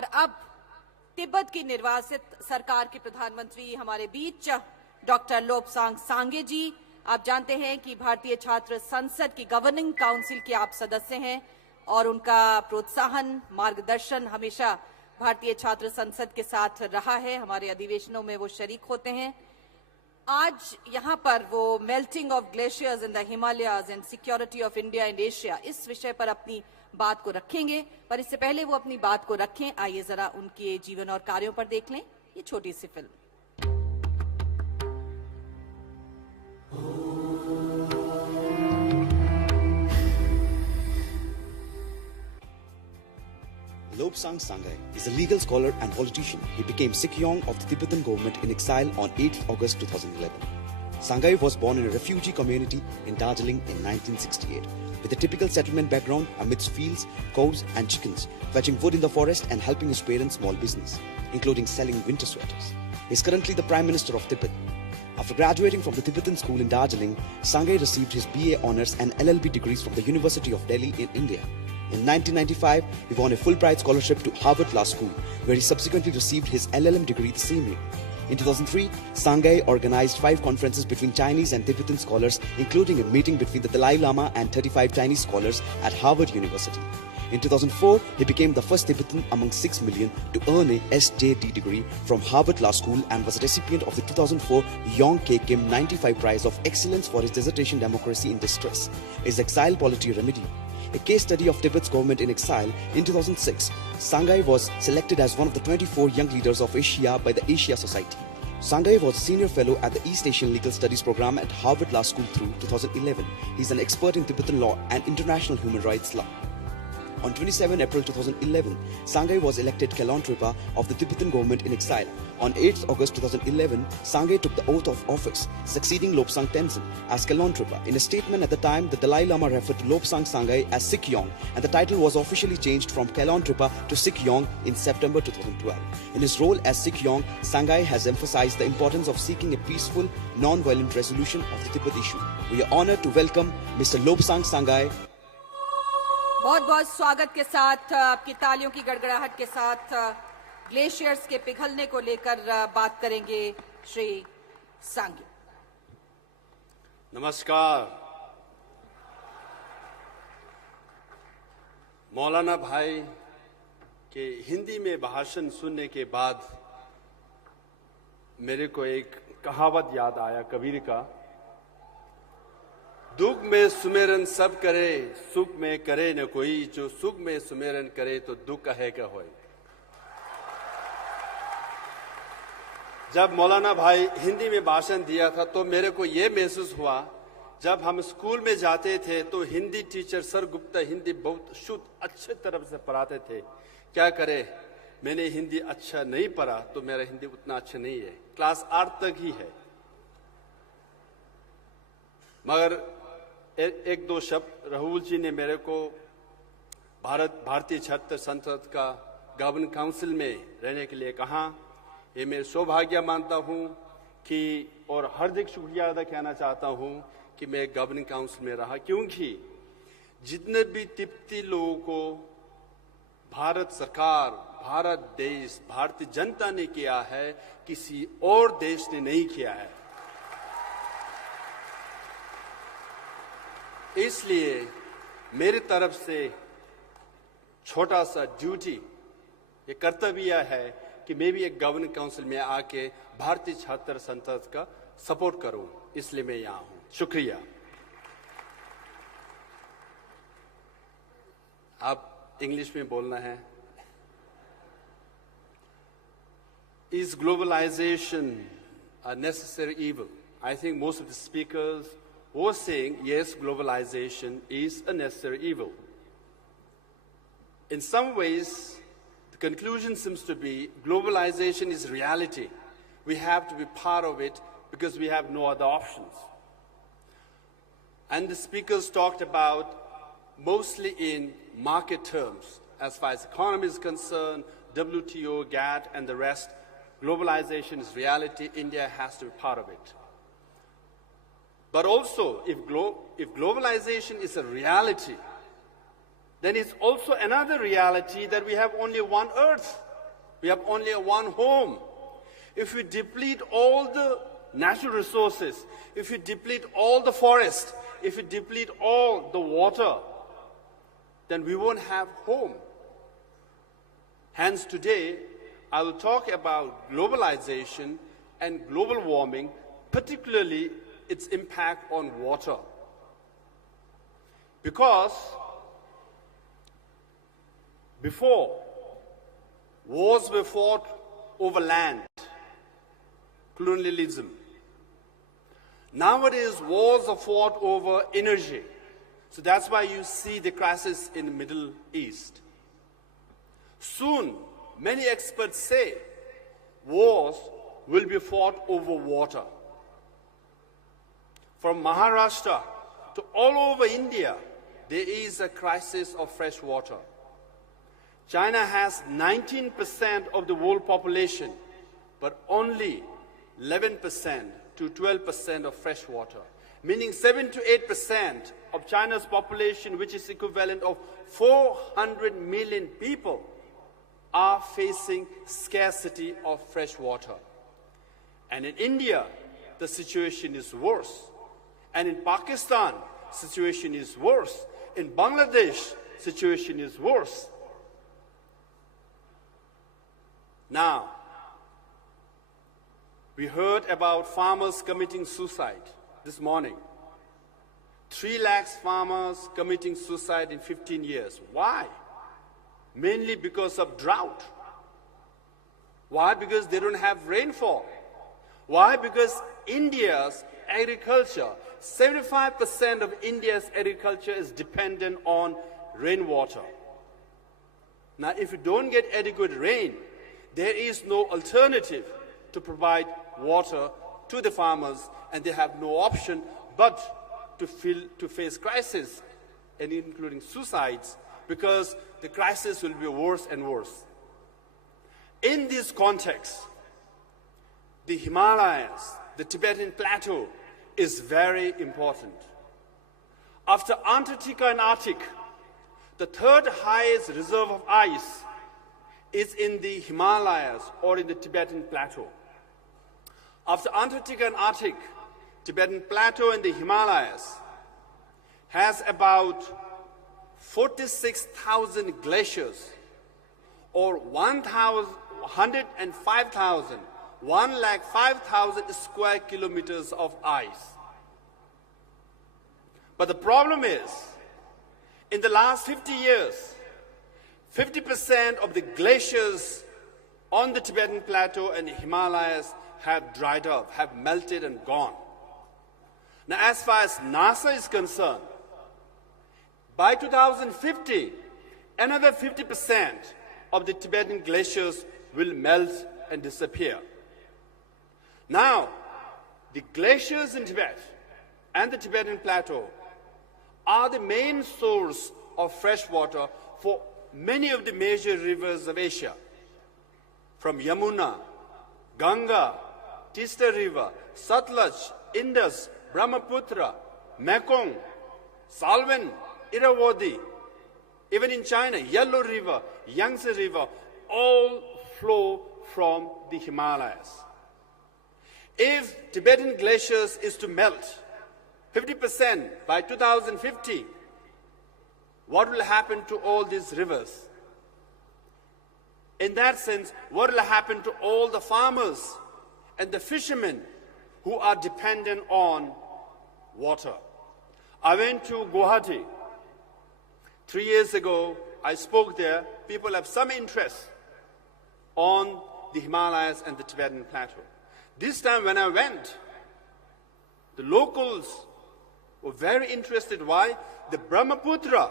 और अब तिब्बत की निर्वासित सरकार के प्रधानमंत्री हमारे बीच डॉक्टर लोबसांग सांगे जी। आप जानते हैं कि भारतीय छात्र संसद की गवर्निंग काउंसिल के आप सदस्य हैं और उनका प्रोत्साहन मार्गदर्शन हमेशा भारतीय छात्र संसद के साथ रहा है। हमारे अधिवेशनों में वो शरीक होते हैं। आज यहाँ पर वो melting of glaciers in the Himalayas and security of India and Asia इस विषय पर अपनी बात को रखेंगे। पर इससे पहले वो अपनी बात को रखें, आइए जरा उनके जीवन और कार्यों पर देख लें ये छोटी सी film. Lobsang Sangay is a legal scholar and politician. He became Sikyong of the Tibetan government in exile on 8th August 2011. Sangay was born in a refugee community in Darjeeling in 1968. With a typical settlement background amidst fields, cows and chickens, fetching wood in the forest and helping his parents' small business, including selling winter sweaters. He is currently the Prime Minister of Tibet. After graduating from the Tibetan school in Darjeeling, Sangay received his BA honours and LLB degrees from the University of Delhi in India. In 1995, he won a Fulbright scholarship to Harvard Law School, where he subsequently received his LLM degree the same year. In 2003, Sangay organized 5 conferences between Chinese and Tibetan scholars, including a meeting between the Dalai Lama and 35 Chinese scholars at Harvard University. In 2004, he became the first Tibetan among 6 million to earn a SJD degree from Harvard Law School and was a recipient of the 2004 Yong K. Kim 95 Prize of Excellence for his dissertation Democracy in Distress, his exile polity remedy. A case study of Tibet's government in exile, in 2006, Sangay was selected as one of the 24 young leaders of Asia by the Asia Society. Sangay was a senior fellow at the East Asian Legal Studies program at Harvard Law School through 2011. He is an expert in Tibetan law and international human rights law. On 27 April 2011, Sangay was elected Kelon Tripa of the Tibetan government in exile. On 8 August 2011, Sangay took the oath of office, succeeding Lobsang Tenzin as Kelon Tripa. In a statement at the time, the Dalai Lama referred to Lobsang Sangay as Sikyong, and the title was officially changed from Kelon Tripa to Sikyong in September 2012. In his role as Sikyong, Sangay has emphasized the importance of seeking a peaceful, non-violent resolution of the Tibet issue. We are honored to welcome Mr. Lobsang Sangay. बहुत बहुत स्वागत के साथ आपकी तालियों की गड़गड़ाहट के साथ ग्लेशियर्स के पिघलने को लेकर बात करेंगे श्री सांगे। नमस्कार। मौलाना भाई के हिंदी में भाषण सुनने के बाद मेरे को एक कहावत याद आया कबीर का, दुख में सुमेरन सब करे, सुख में करे न कोई, जो सुख में सुमेरन करे तो दुख कहेगा होय। जब मौलाना भाई हिंदी में भाषण दिया था तो मेरे को यह महसूस हुआ, जब हम स्कूल में जाते थे तो हिंदी टीचर सर गुप्ता हिंदी बहुत शुद्ध अच्छे तरफ से पढ़ाते थे। क्या करे, मैंने हिंदी अच्छा नहीं पढ़ा तो मेरा हिंदी उतना अच्छा नहीं है, क्लास 8 तक ही है। मगर एक दो शब्द राहुल जी ने मेरे को भारतीय छात्र संसद का गवर्निंग काउंसिल में रहने के लिए कहा। ये मैं सौभाग्य मानता हूं कि, और हार्दिक शुक्रिया अदा कहना चाहता हूं कि मैं गवर्निंग काउंसिल में रहा, क्योंकि जितने भी तिब्बती लोगों को भारत सरकार, भारत देश, भारतीय जनता ने किया है, किसी और देश ने नहीं किया है। इसलिए मेरी तरफ से छोटा सा ड्यूटी, ये कर्तव्य है कि मैं भी एक गवर्निंग काउंसिल में आके भारतीय छात्र संसद का सपोर्ट करूं, इसलिए मैं यहां हूं। शुक्रिया। आप इंग्लिश में बोलना है। Is globalization a necessary evil? I think most of the speakers were saying, yes, globalization is a necessary evil. In some ways, the conclusion seems to be globalization is reality. We have to be part of it because we have no other options. And the speakers talked about mostly in market terms. As far as economy is concerned, WTO, GATT, and the rest, globalization is reality. India has to be part of it. But also, if globalization is a reality, then it's also another reality that we have only one Earth. We have only one home. If we deplete all the natural resources, if we deplete all the forest, if we deplete all the water, then we won't have home. Hence today, I will talk about globalization and global warming, particularly its impact on water. Because before, wars were fought over land, colonialism. Nowadays, wars are fought over energy. So that's why you see the crisis in the Middle East. Soon, many experts say wars will be fought over water. From Maharashtra to all over India, there is a crisis of fresh water. China has 19% of the world population, but only 11% to 12% of fresh water, meaning 7 to 8% of China's population, which is equivalent of 400 million people, are facing scarcity of fresh water. And in India, the situation is worse. And in Pakistan, situation is worse. In Bangladesh, situation is worse. Now, we heard about farmers committing suicide this morning. 3 lakh farmers committing suicide in 15 years. Why? Mainly because of drought. Why? Because they don't have rainfall. Why? Because India's agriculture, 75% of India's agriculture is dependent on rainwater. Now, if you don't get adequate rain, there is no alternative to provide water to the farmers, and they have no option but to face crisis, and including suicides, because the crisis will be worse and worse. In this context, the Himalayas, the Tibetan Plateau, is very important. After Antarctica and Arctic, the third highest reserve of ice is in the Himalayas or in the Tibetan Plateau. After Antarctica and Arctic, Tibetan Plateau and the Himalayas has about 46,000 glaciers, or 105,000 square kilometers of ice. But the problem is, in the last 50 years, 50% of the glaciers on the Tibetan Plateau and the Himalayas have dried up, have melted and gone. Now, as far as NASA is concerned, by 2050, another 50% of the Tibetan glaciers will melt and disappear. Now, the glaciers in Tibet and the Tibetan Plateau are the main source of fresh water for many of the major rivers of Asia, from Yamuna, Ganga, Tista River, Satluj, Indus, Brahmaputra, Mekong, Salween, Irrawaddy. Even in China, Yellow River, Yangtze River, all flow from the Himalayas. If Tibetan glaciers is to melt 50% by 2050, what will happen to all these rivers? In that sense, what will happen to all the farmers and the fishermen who are dependent on water? I went to Guwahati 3 years ago. I spoke there. People have some interest on the Himalayas and the Tibetan Plateau. This time when I went, the locals were very interested. Why? The Brahmaputra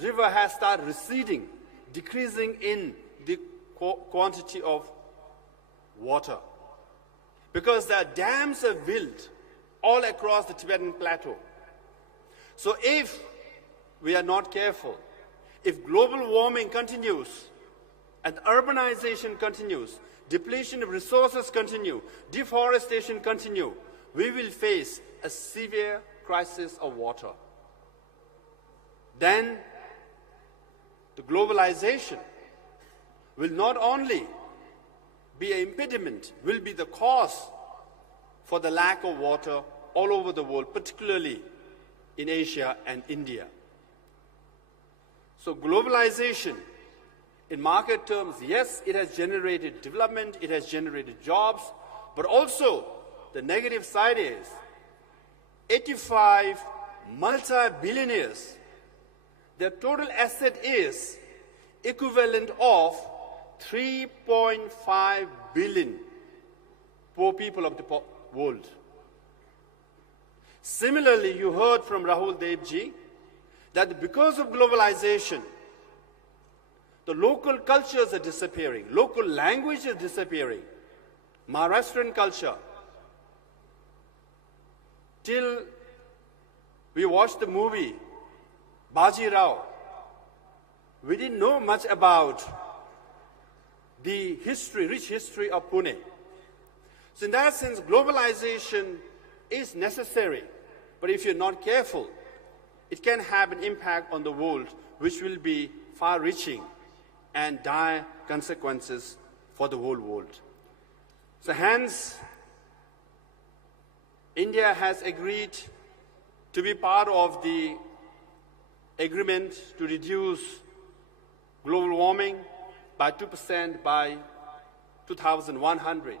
river has started receding, decreasing in the quantity of water. Because there are dams are built all across the Tibetan Plateau. So if we are not careful, if global warming continues and urbanization continues, depletion of resources continue, deforestation continue, we will face a severe crisis of water. Then the globalization will not only be an impediment, will be the cause for the lack of water all over the world, particularly in Asia and India. So globalization, in market terms, yes, it has generated development, it has generated jobs, but also the negative side is 85 multi-billionaires, their total asset is equivalent of 3.5 billion poor people of the world. Similarly, you heard from Rahul Devji that because of globalization, the local cultures are disappearing, local language is disappearing. Maharashtrian culture. Till we watched the movie Baji Rao, we didn't know much about the history, rich history of Pune. So in that sense, globalization is necessary, but if you're not careful, it can have an impact on the world which will be far-reaching and dire consequences for the whole world. So hence, India has agreed to be part of the agreement to reduce global warming by 2% by 2100,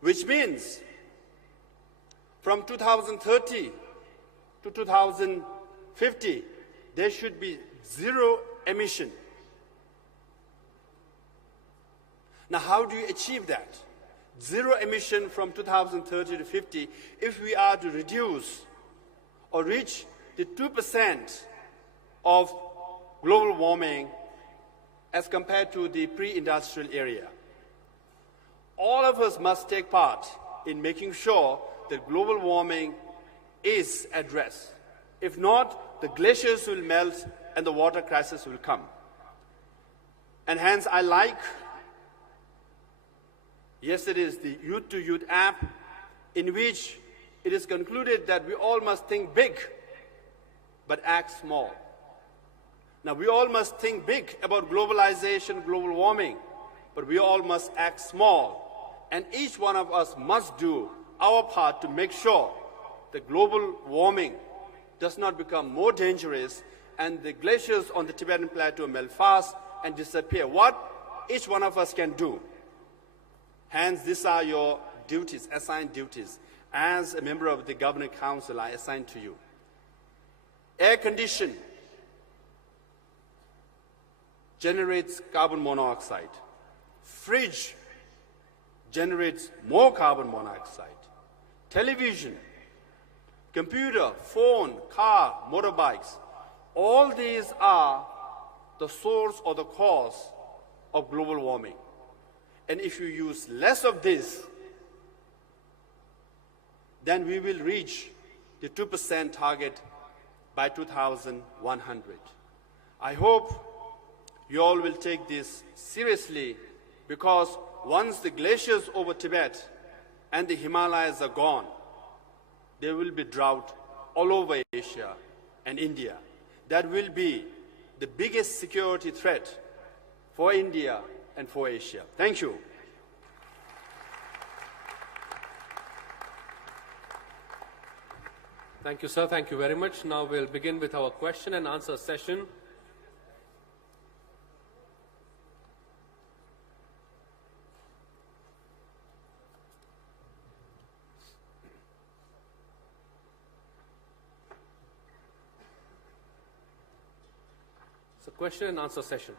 which means from 2030 to 2050, there should be zero emission. Now, how do you achieve that? Zero emission from 2030 to 50 if we are to reduce or reach the 2% of global warming as compared to the pre-industrial area. All of us must take part in making sure that global warming is addressed. If not, the glaciers will melt and the water crisis will come. And hence, I like yesterday's the Youth to Youth app, in which it is concluded that we all must think big, but act small. Now, we all must think big about globalization, global warming, but we all must act small. And each one of us must do our part to make sure that global warming does not become more dangerous and the glaciers on the Tibetan Plateau melt fast and disappear. What each one of us can do. Hence, these are your duties, assigned duties. As a member of the Governing Council, I assign to you. Air condition generates carbon monoxide. Fridge generates more carbon monoxide. Television, computer, phone, car, motorbikes, all these are the source or the cause of global warming. And if you use less of this, then we will reach the 2% target by 2100. I hope you all will take this seriously, because once the glaciers over Tibet and the Himalayas are gone, there will be drought all over Asia and India. That will be the biggest security threat for India and for Asia. Thank you. Thank you, sir. Thank you very much. Now we'll begin with our question and answer session. So, question and answer session.